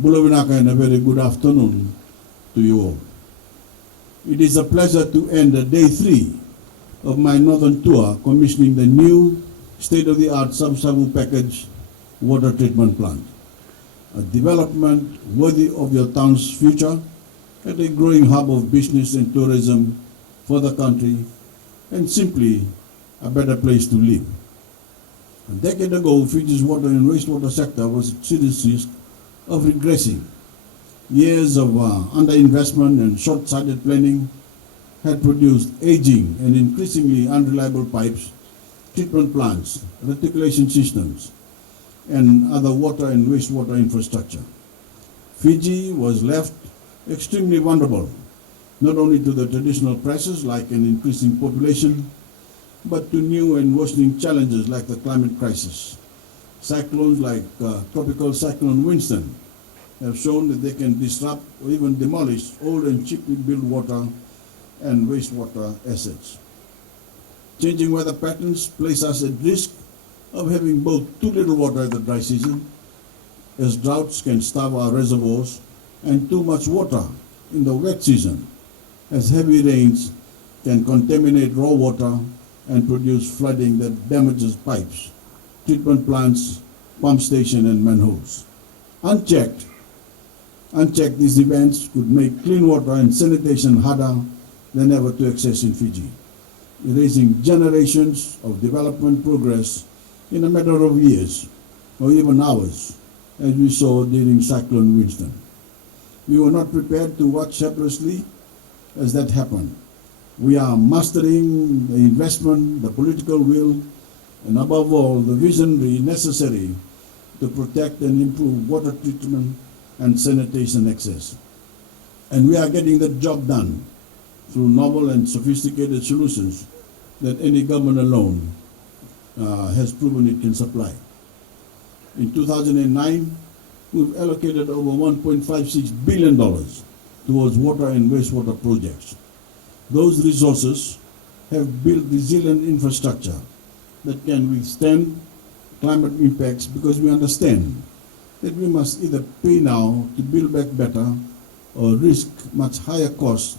Bulawinaka, and a very good afternoon to you all. It is a pleasure to end day 3 of my northern tour commissioning the new state-of-the-art Savusavu package water treatment plant. A development worthy of your town's future and a growing hub of business and tourism for the country, and simply a better place to live. A decade ago, Fiji's water and wastewater sector was at serious risk of regressing. Years of underinvestment and short-sighted planning had produced aging and increasingly unreliable pipes, treatment plants, reticulation systems, and other water and wastewater infrastructure. Fiji was left extremely vulnerable, not only to the traditional pressures like an increasing population, but to new and worsening challenges like the climate crisis. Cyclones like Tropical Cyclone Winston have shown that they can disrupt or even demolish old and cheaply built water and wastewater assets. Changing weather patterns place us at risk of having both too little water at the dry season, as droughts can starve our reservoirs, and too much water in the wet season, as heavy rains can contaminate raw water and produce flooding that damages pipes, treatment plants, pump station, and manholes. Unchecked, these events could make clean water and sanitation harder than ever to access in Fiji, erasing generations of development progress in a matter of years or even hours, as we saw during Cyclone Winston. We were not prepared to watch helplessly as that happened. We are mastering the investment, the political will, and above all, the visionary necessary to protect and improve water treatment and sanitation access. And we are getting the job done through novel and sophisticated solutions that any government alone has proven it can supply. In 2009, we've allocated over $1.56 billion towards water and wastewater projects. Those resources have built resilient infrastructure that can withstand climate impacts, because we understand that we must either pay now to build back better or risk much higher costs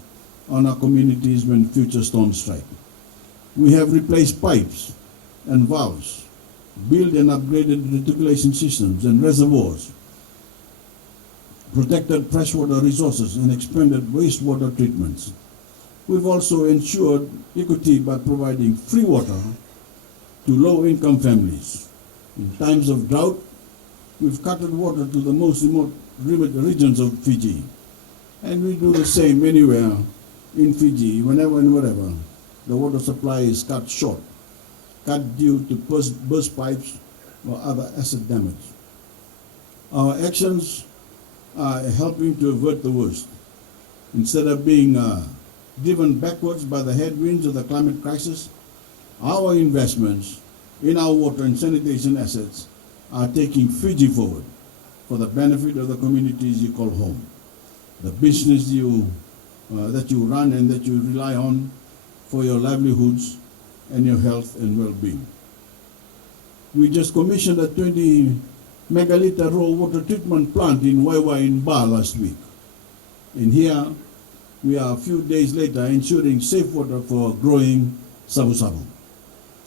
on our communities when future storms strike. We have replaced pipes and valves, built and upgraded reticulation systems and reservoirs, protected freshwater resources, and expanded wastewater treatments. We've also ensured equity by providing free water to low-income families. In times of drought, we've cutted water to the most remote regions of Fiji. And we do the same anywhere in Fiji, whenever and wherever the water supply is cut short, cut due to burst pipes or other asset damage. Our actions are helping to avert the worst. Instead of being driven backwards by the headwinds of the climate crisis, our investments in our water and sanitation assets are taking Fiji forward for the benefit of the communities you call home, the business that you run and that you rely on for your livelihoods and your health and well-being. We just commissioned a $20 megalith raw water treatment plant in Waiwa in Ba last week. And here we are a few days later ensuring safe water for growing Savusavu.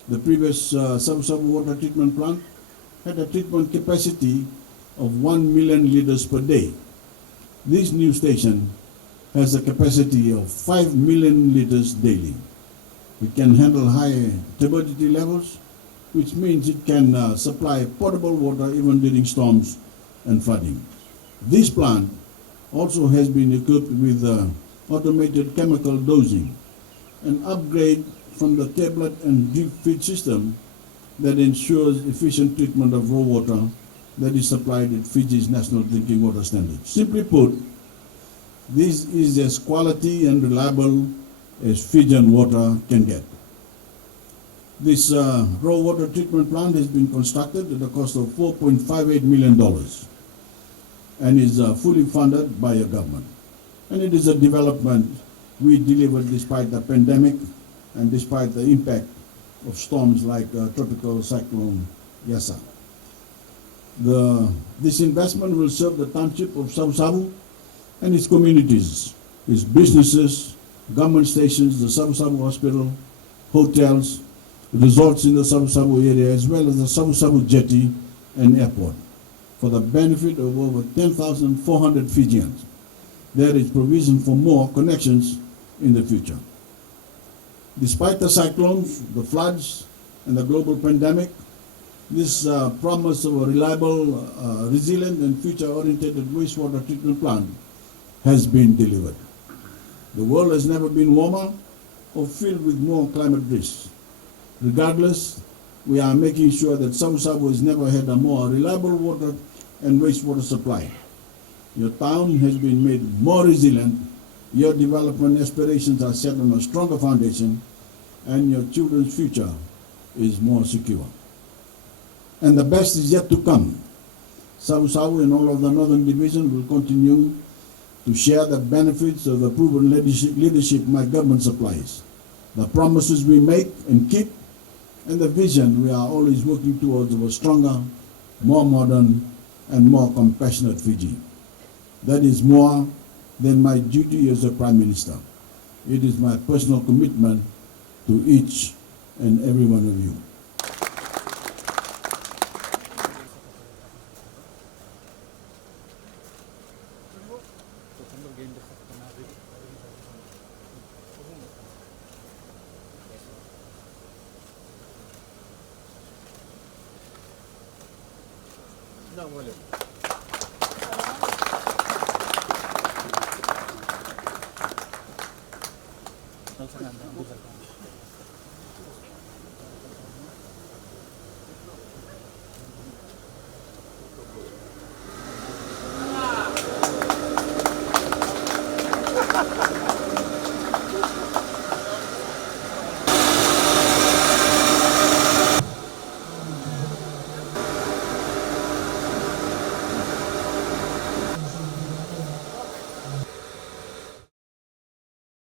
The previous Savusavu water treatment plant had a treatment capacity of 1 million liters per day. This new station has a capacity of 5 million liters daily. It can handle high turbidity levels, which means it can supply potable water even during storms and flooding. This plant also has been equipped with automated chemical dosing, an upgrade from the tablet and drip feed system that ensures efficient treatment of raw water that is supplied at Fiji's national drinking water standards. Simply put, this is as quality and reliable as Fijian water can get. This raw water treatment plant has been constructed at a cost of $4.58 million and is fully funded by your government. And it is a development we delivered despite the pandemic and despite the impact of storms like tropical cyclone Yasa. This investment will serve the township of Savusavu and its communities, its businesses, government stations, the Savusavu Hospital, hotels, resorts in the Savusavu area, as well as the Savusavu jetty and airport, for the benefit of over 10,400 Fijians. There is provision for more connections in the future. Despite the cyclones, the floods, and the global pandemic, this promise of a reliable, resilient, and future-oriented wastewater treatment plant has been delivered. The world has never been warmer or filled with more climate risks. Regardless, we are making sure that Savusavu has never had a more reliable water and wastewater supply. Your town has been made more resilient, your development aspirations are set on a stronger foundation, and your children's future is more secure. And the best is yet to come. Savusavu and all of the Northern Division will continue to share the benefits of the proven leadership my government supplies, the promises we make and keep, and the vision we are always working towards of a stronger, more modern, and more compassionate Fiji. That is more than my duty as a Prime Minister. It is my personal commitment to each and every one of you. No,